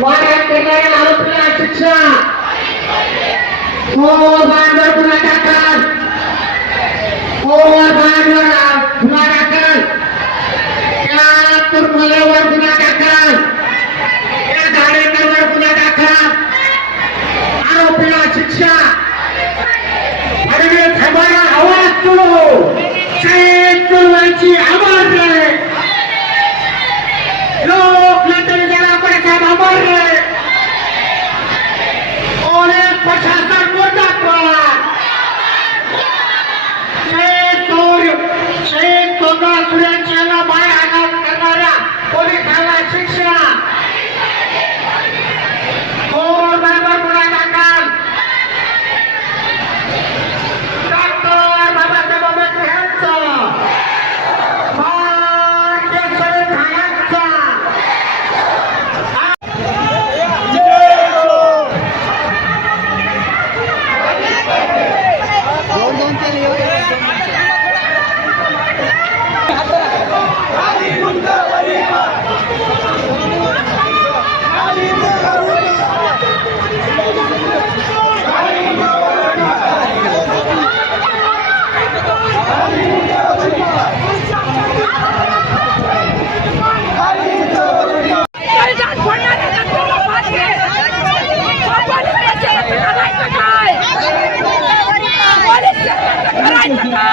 वाऱ्यात करणाऱ्या आरोपीला शिक्षा मोर भांडवल गुन्हा दाखल मोर भांडवल गुन्हा दाखल त्या तुर्मलेवर गुन्हा दाखल त्या गाडेकरवर गुन्हा दाखल Bangal Friends.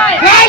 যায়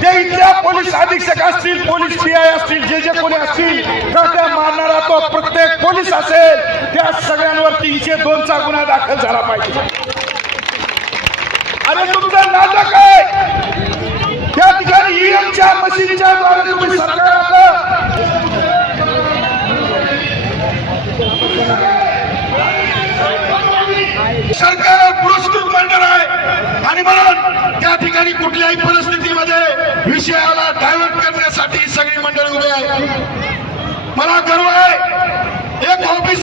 जे इकडून पोलीस अधीक्षक असतील पोलीस पी आय असतील जे जे कोणी असतील तर त्या मारणारा तो प्रत्येक पोलीस असेल त्या सगळ्यांवर तीनशे दोनचा गुन्हा दाखल झाला पाहिजे. आणि तुमचा नाटक आहे. त्या ठिकाणी ईएमच्या मशीनच्या द्वारे तुम्ही सरकार सरकार पुरस्कृत मंडळ आहे. आणि म्हणून त्या ठिकाणी कुठल्याही परिस्थितीमध्ये विषयाला डायव्हर्ट करण्यासाठी सगळी मंडळी उभे आहे मला गर्व आहे. एक ऑफिस